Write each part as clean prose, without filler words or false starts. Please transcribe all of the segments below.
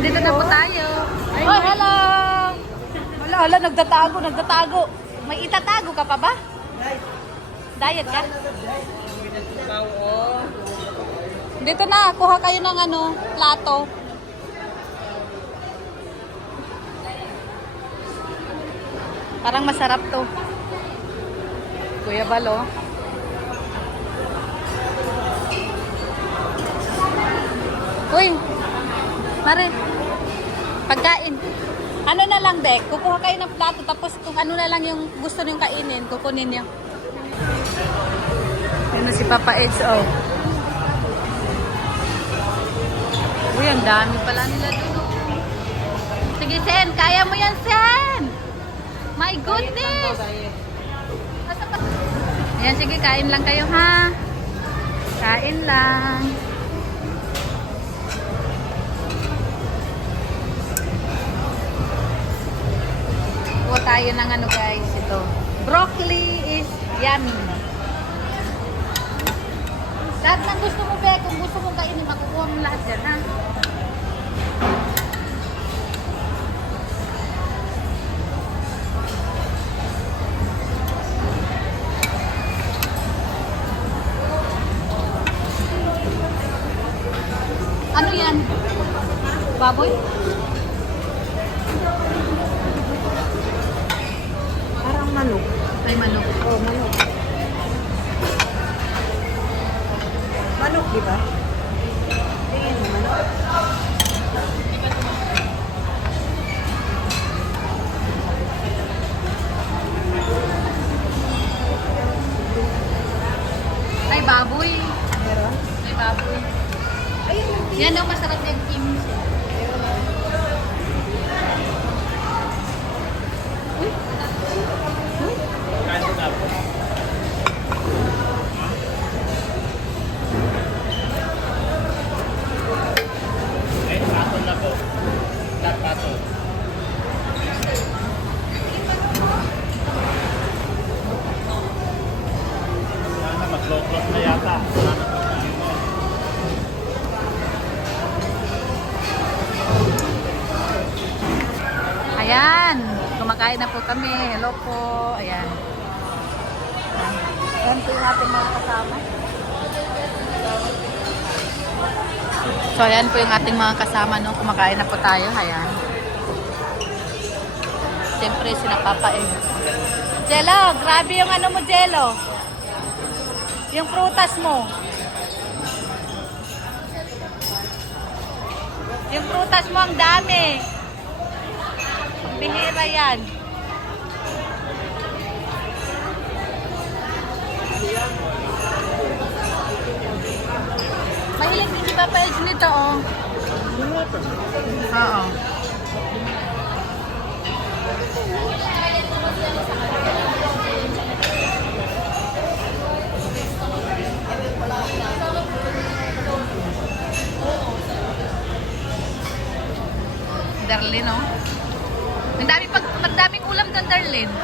Nandito na po tayo. Oh, hello! Hala, nagtatago. May itatago ka pa ba? Diet ka? Oo. Dito na, kuha kayo ng plato. Parang masarap to. Kuya Balo. Uy! Mare, pagkain. Ano na lang, Dek? Kukuha kayo ng plato, tapos kung ano na lang yung gusto niyong kainin, kukunin niyo. Yun na si Papa Eds, oh. Uy, ang dami pala nila dun, oh. Sige, Sen, kaya mo yan, Sen! My goodness! Ayan, sige, kain lang kayo, ha? Kain lang. Kuha tayo ng guys, ito. Broccoli is yummy. Lahat ng gusto mo, Be, kung gusto mong kainin, makukuha mo lahat yan, ha? Ano yan? Baboy? Parang manok. Ay, manok. Oh, manok. Manok, di ba? Tingin mo, manok. Ay, baboy. Meron? Ay, baboy. Ayun, Yan ang masarap yung kimchi. Mag-low-class na yata. Ayan, kumakain na po kami. Hello po. Ayan. Ayan po yung ating mga kasama. So, ayan po yung ating mga kasama nung kumakain na po tayo. Ayan. Siyempre, sila Papa eh. Jello, grabe yung mo, Jello. Yung prutas mo. Yung prutas mo ang dami. Bihira yan. Mahilig din si Papa Eds nito, oh. Oo. Darlene, oh. Madaming ulam doon, Darlene.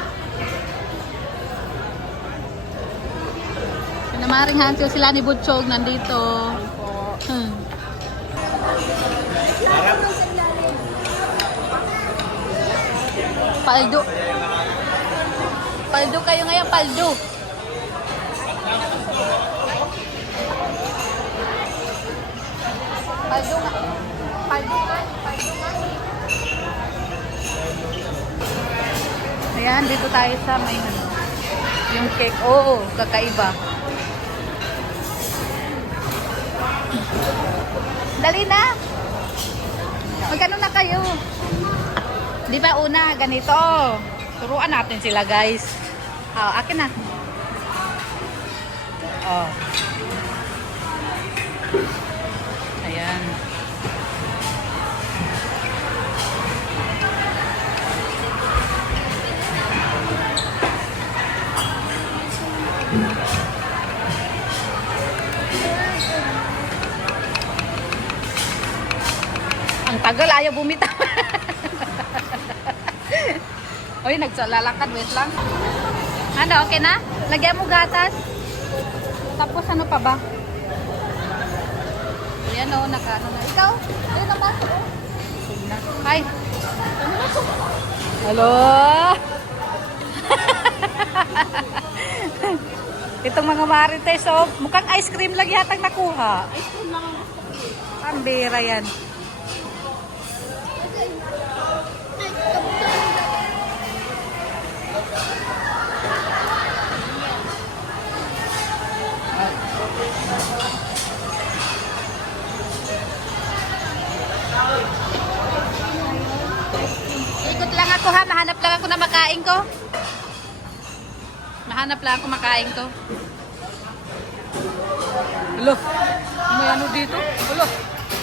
Pinamaring Hansel sila ni Butchog nandito. Paldo. Paldo kayo ngayon, paldo. Paldo nga. Paldo nga. Paldo nga. Ayan, dito tayo sa may yung cake. Oo, kakaiba. Dali na. Magkano na kayo? Di ba una, ganito. Turuan natin sila, guys. Oh, akin na. Oh. Ayan. Ang tagal, ayaw bumitaw. Uy, nagsalalakad. Wait lang. Ano, okay na? Lagyan mo gatas. Tapos ano pa ba? Ayan o, naka ano na. Ikaw? Ayun naman. na. Hi. Hello. Itong mga marites, oh, mukhang ice cream lang yatang nakuha. Ice cream lang ang gusto ko. Pambira yan. Ikot lang ako ha, mahanap lang ako na makain ko. Mahanap lang ako makain ko. Hello, may ano dito? Hello,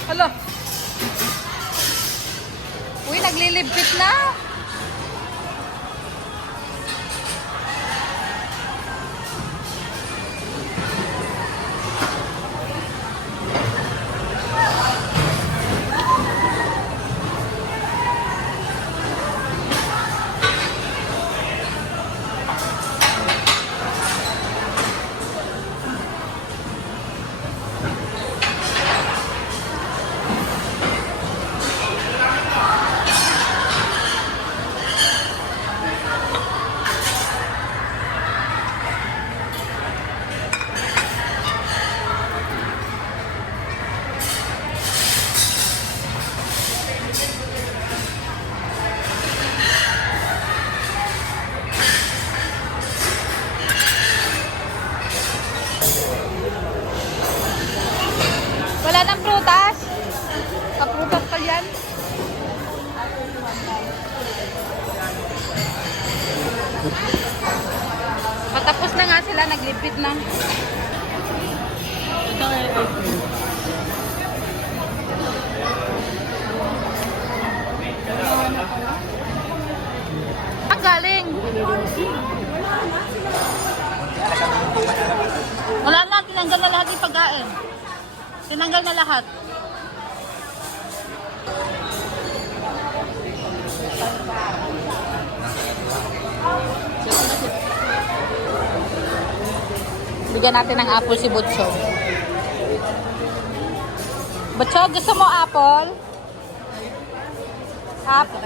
hello. Uy, naglilibit na. Wala nang prutas. Kaprutas pa yan. Patapos na nga sila, naglipid na. Ito ay ice cream. Ang galing. Wala na, tinanggal na lahat yung pagkain. Tinanggal na lahat. Bigyan natin ng apple si Butcho. Butcho, gusto mo apple? Apple.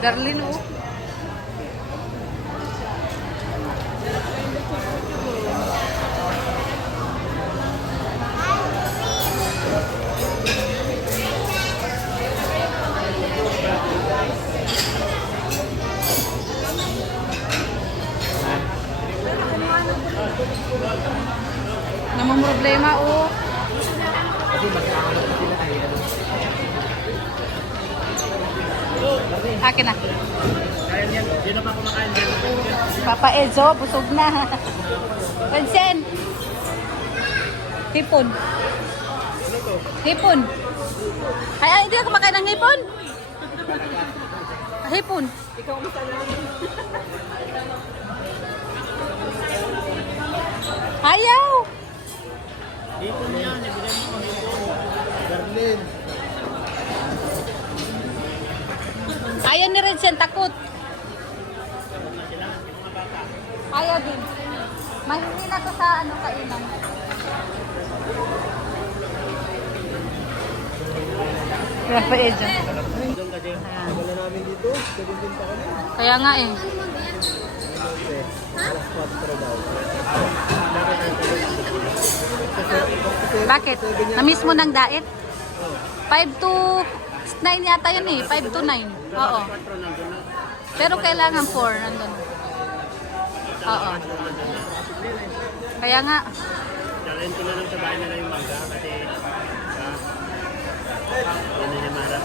Darlene, oh. Namang problema, oh. Akin na. Kaya niyan, hindi na pa kumakain dyan. Papa Edzo, busog na. Pansin. Hipon. Hipon. Ay, hindi ako kumakain ng hipon. Hipon. Ikaw ang sana. Ayaw. Dito niya, nabigyan mo kami ito. Darlene. Ayaw ni Redsen, takot. Ayaw din. Mahihingi na to sa ano kainan. Papa Edzo. Doon ka dyan. Ayan. Wala namin dito. 17 pa kami. Kaya nga eh. Alas 4 daw. Bakit? Na-miss mo ng diet? 5 to 9 yata yun eh. 5 to 9. Oo. Pero kailangan 4 nandun. Oo. Kaya nga. Dalhin ko na lang sa bahay nila yung mangga kasi yan na niya marap.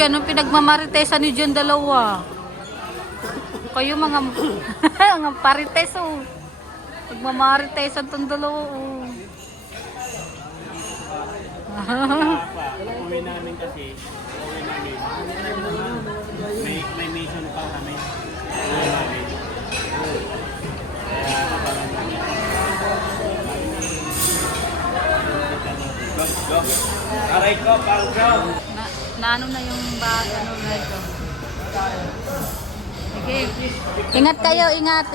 Uy, anong pinagmamaritesan ni dyan dalawa? Kayo mga mga parites oh. Nagmamaritesan tong dalawa oh. Uwi namin kasi, may mission pa kami. Uwi namin. Go. Aray ko, paldo. Ano na yung ano na ito. Sige. Ingat kayo, ingat.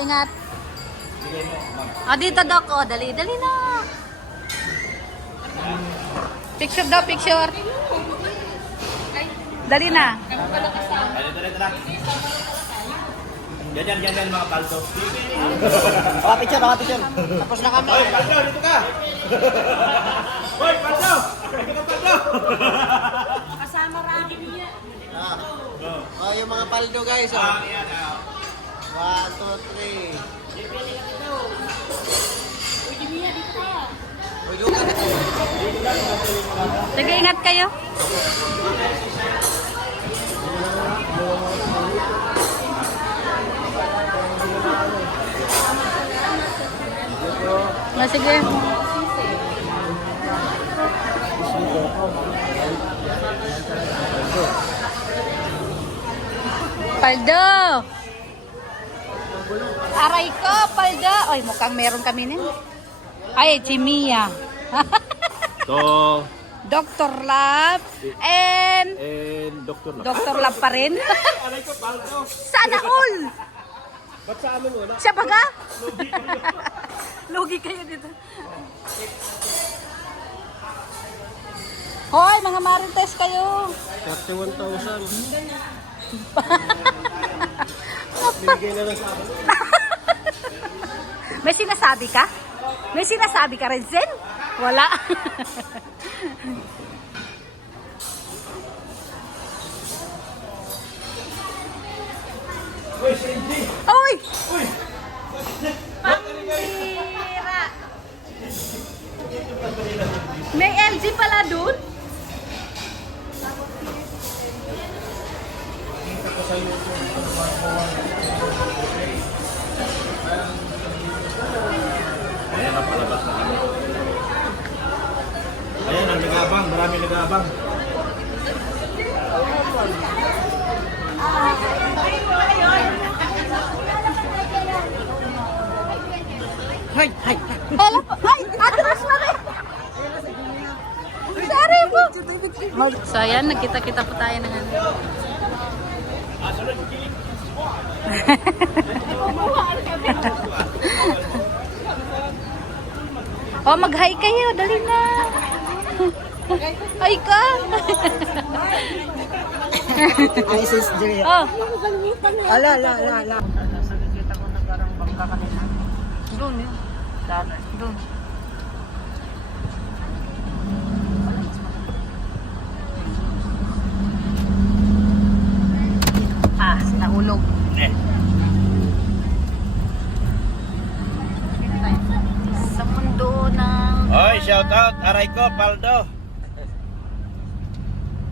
Dito Doc, dali na. Picture daw, picture. Dali na. Dito na. Ganyan mga paldo. Baka picture. Tapos na kami. Hoy, paldo, dito ka! Hoy, paldo! Dito ka, paldo! Kasama rami niya. Oh, yung mga paldo guys. Oh. Yan, 1, 2, 3. Uy, luka na kayo. Sige, ingat kayo. Sige. Paldo! Aray ko, paldo! Ay, mukhang meron kami nin. Ay, Chimia. So, Dr. Lab and Dr. Dr. Lab pa rin. Aray ko, paldo. Sana all! Ba't sa amin wala? Siya ba ka? Lugi kayo dito. Hoy, mga marites kayo. 31,000. Binigay na lang sa akin. May sinasabi ka? May sinasabi ka rin, Zen? Wala. Uy! Pambira! May LG pala dun? Ayan ang palabas na kami. Ayan ang nag-aabang, marami nag-aabang. Hay! Hello po. Ay! Ate Rosemary! Sorry po. So ayan, nagkita-kita po tayo ng ano. Oh, mag-hi kayo. Dali na. Hi ka. Ay, sis Jay. Oh. Ala. Nakikita ko na parang bangka kanina. Doon yun. Doon. Nahulog. Sa mundo ng... Hoy, shout out, aray ko, paldo.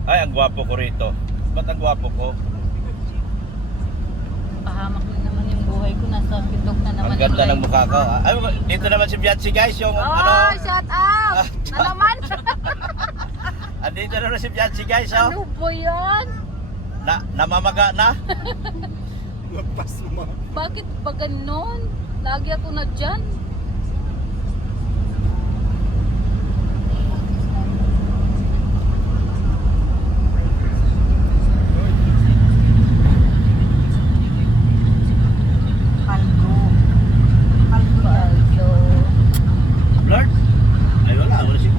Ay, ang gwapo ko rito. Ba't ang gwapo ko? Pahamak na naman yung buhay ko. Nasa pitok na naman. Ang ganda yung ng mukha ko. Ay, dito naman si Bianchi guys, yung Oh, ano. shout out! Na naman? Andito naman si Bianchi guys, oh. Ano po yan? Namamaga na. Magpas mo. Bakit ba ganon? Lagi ako na dyan. Blurred? Ay, wala siya.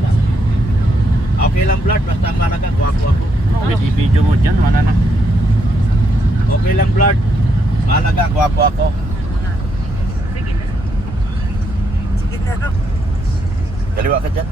Okay lang blurred, basta ang malaga, gwapo ako. Kasi video mo dyan, wala na. Okay lang blurred. Malaga, gwapo ako. Sige na. Daliwa ka dyan.